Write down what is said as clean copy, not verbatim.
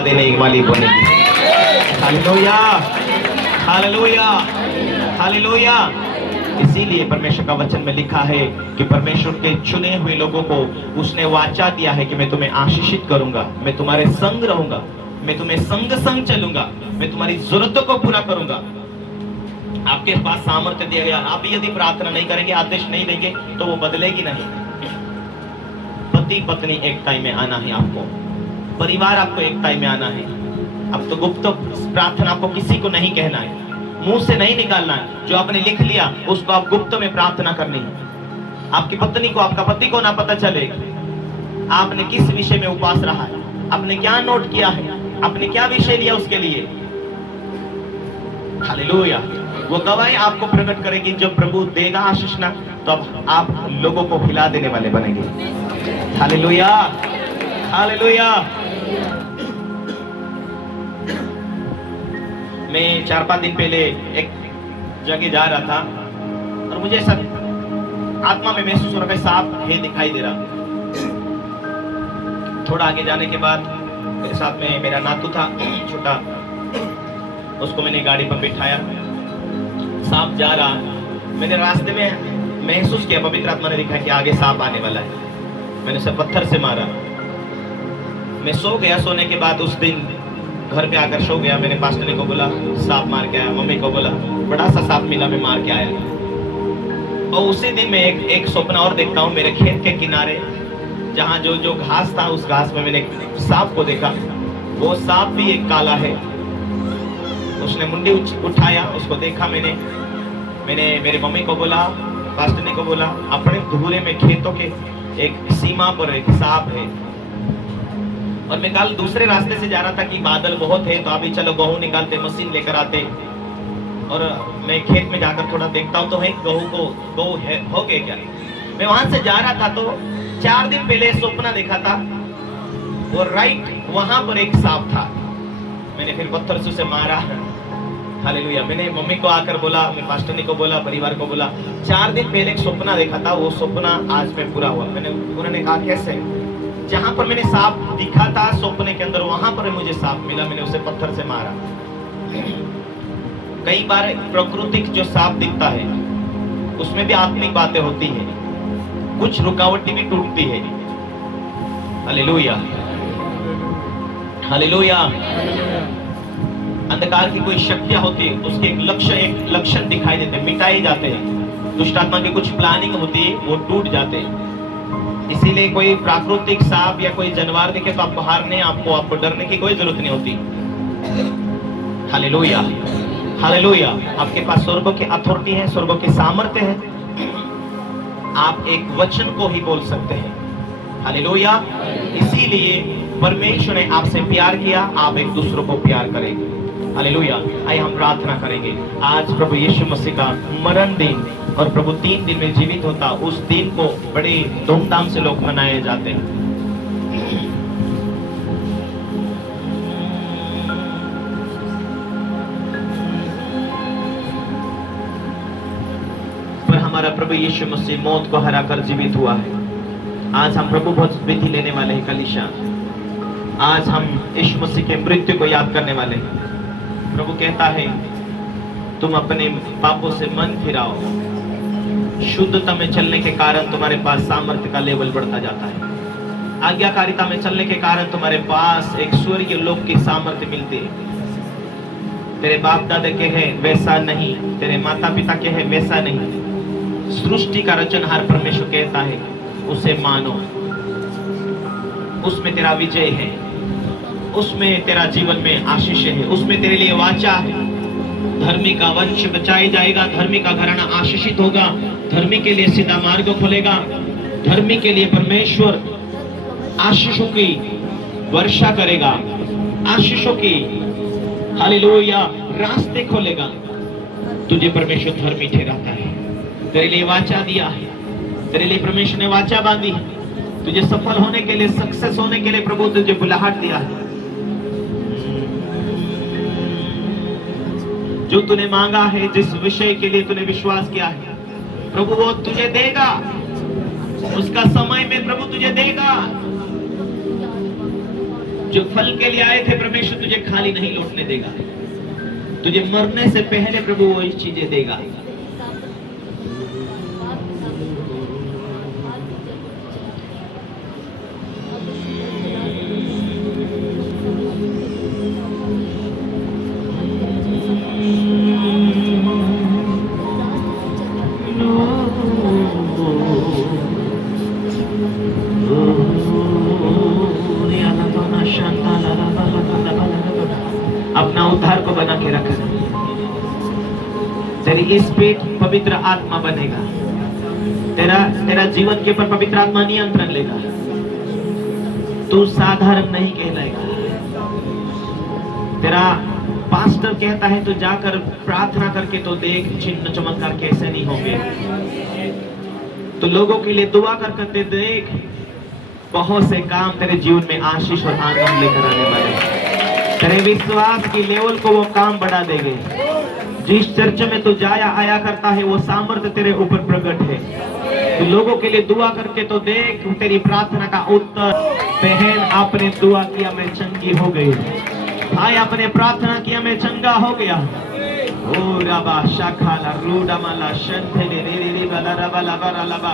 देने वाली बनेगी। Hallelujah, hallelujah, hallelujah. इसीलिए परमेश्वर का वचन में लिखा है कि परमेश्वर के चुने हुए लोगों को उसने वाचा दिया है कि मैं तुम्हें आशीषित करूंगा, मैं तुम्हारे संग रहूंगा, मैं तुम्हें संग संग चलूंगा, मैं तुम्हारी जरूरतों को पूरा करूंगा। आपके पास सामर्थ्य दिया गया, आप यदि प्रार्थना नहीं करेंगे, आदेश नहीं देंगे तो वो बदलेगी नहीं। पति पत्नी एकता में आना है आपको, परिवार आपको एकता में आना है। अब तो गुप्त प्रार्थना आपको किसी को नहीं कहना है, मुंह से नहीं निकालना है। जो आपने लिख लिया उसको आप गुप्त में प्रार्थना करनी है। आपकी पत्नी को, आपका पति को ना पता चले आपने किस विषय में उपास रहा है, आपने क्या नोट किया है, आपने क्या विषय लिया उसके लिए। हालेलुया। वो गवाही आपको प्रकट करेगी। जब प्रभु देगा आशीष ना, तो अब आप लोगों को खिला देने वाले बनेंगे। Hallelujah, hallelujah. मैं 4-5 दिन पहले एक जगह जा रहा था और मुझे सब आत्मा में महसूस हो रहा है सांप है दिखाई दे रहा। थोड़ा आगे जाने के बाद मेरे साथ में मेरा नातू था छोटा, उसको मैंने गाड़ी पर बिठाया। सांप जा रहा, मैंने रास्ते में महसूस किया, पवित्र आत्मा ने दिखा कि आगे सांप आने वाला है। मैंने उसे पत्थर से मारा। मैं सो गया। सोने के बाद उस दिन घर पे आकर सो गया। मैंने पास्टर को बोला सांप मार के आया, मम्मी को बोला बड़ा सा सांप मिला, मैं मार के आया। और उसी दिन मैं एक स्वप्न और देखता हूँ। मेरे खेत के किनारे जहाँ जो घास था, उस घास में मैंने सांप को देखा। वो सांप भी एक काला है। उसने मुंडी उठाया, उसको देखा मैंने मेरी मम्मी को बोला, पास्टर को बोला, अपने धूरे में खेतों के एक सीमा पर एक सांप है। और मैं कल दूसरे रास्ते से जा रहा था कि बादल बहुत है, तो अभी चलो गेहूं निकालते, मशीन लेकर आते। और मैं खेत में जाकर थोड़ा देखता हूँ तो है गेहूं है हो गए क्या। मैं वहां से जा रहा था तो 4 दिन पहले सपना देखा था, वो राइट वहां पर एक सांप था। मैंने फिर पत्थर से उसे मारा। हालेलुया। मैंने मम्मी को आकर बोला, मैं पास्टर को बोला, परिवार को बोला 4 दिन पहले एक सपना देखा था, वो सपना आज में पूरा हुआ। उन्होंने कहा कैसे? जहां पर मैंने सांप दिखा था सपने के अंदर, वहां पर मुझे सांप मिला, मैंने उसे पत्थर से मारा। कई बार प्राकृतिक जो सांप दिखता है उसमें भी आत्मिक बातें होती है, कुछ रुकावटें भी टूटती है। Hallelujah, hallelujah. अंधकार की कोई शक्तियां होती है, उसके एक लक्षण दिखाई देते, मिटाए जाते हैं। दुष्ट आत्मा की कुछ प्लानिंग होती है, वो टूट जाते हैं। इसीलिए कोई प्राकृतिक सांप या कोई जानवर दिखे तो आप बाहर नहीं, आपको डरने की कोई जरूरत नहीं होती। Hallelujah, hallelujah. आपके पास स्वर्गों की अथॉरिटी है, स्वर्गों की सामर्थ्य है। आप एक वचन को ही बोल सकते हैं। हालेलुया। इसीलिए परमेश्वर ने आपसे प्यार किया, आप एक दूसरों को प्यार करेंगे। हालेलुया। आइए हम प्रार्थना करेंगे। आज प्रभु यीशु मसीह का मरण दिन और प्रभु 3 दिन में जीवित होता, उस दिन को बड़े धूमधाम से लोग मनाए जाते हैं। पर हमारा प्रभु यीशु मसीह मौत को हराकर जीवित हुआ है। आज हम प्रभु भोज विधि लेने वाले हैं कलीसिया। आज हम यीशु मसीह के मृत्यु को याद करने वाले हैं। प्रभु कहता है तुम अपने पापों से मन फिराओ, शुद्धता में चलने के कारण तुम्हारे पास सामर्थ्य का लेवल बढ़ता जाता है। आज्ञाकारिता में चलने के कारण तुम्हारे पास एक स्वर्गीय लोक की सामर्थ्य मिलती है। तेरे बाप दादा के है वैसा नहीं, तेरे माता पिता के है वैसा नहीं। सृष्टि का रचनहार परमेश्वर कहता है उसे मानो, उसमें तेरा विजय है, उसमें तेरा जीवन में आशीष है, उसमें तेरे लिए वाचा है। धर्मी का वंश बचाया जाएगा, धर्मी का घराना आशीषित होगा, धर्मी के लिए सीधा मार्ग खोलेगा, धर्मी के लिए परमेश्वर आशीषों की वर्षा करेगा, आशीषों की हालेलुया रास्ते खोलेगा। तुझे परमेश्वर धर्मी ठहराता है, तेरे लिए वाचा दिया है, तेरे लिए परमेश्वर ने वाचा बांधी है। तुझे सफल होने के लिए, सक्सेस होने के लिए प्रभु तुझे बुलाहट दिया है। जो तूने मांगा है, जिस विषय के लिए तूने विश्वास किया है, प्रभु वो तुझे देगा। उसका समय में प्रभु तुझे देगा। जो फल के लिए आए थे परमेश्वर तुझे खाली नहीं लौटने देगा। तुझे मरने से पहले प्रभु वही चीजें देगा। अपना उद्धार को बना के रखना। तेरी इस पेट पवित्र आत्मा बनेगा। तेरा जीवन के ऊपर पवित्र आत्मा नियंत्रण लेगा। तू साधारण नहीं कहलाएगा। तेरा पास्टर कहता है तो जाकर प्रार्थना करके तो देख चिन्ह चमत्कार कैसे नहीं होंगे। तो लोगों के लिए दुआ कर करते देख बहुत से काम तेरे जीवन में आशीष और आनंद लेकर आने वाले। तेरे विश्वास की लेवल को वो काम बढ़ा देंगे। जिस चर्च में तू जाया आया करता है वो सामर्थ्य तेरे ऊपर प्रकट है। तो लोगों के लिए दुआ करके तो देख तेरी प्रार्थना का उत्तर। बहन आपने दुआ किया मैं चंगी हो गई। भाई आपने प्रार्थना किया मैं चंगा हो गया। ओ रबा शाखा ला रूडा माला शंथे रे रे रे बाला रबा लबा रबा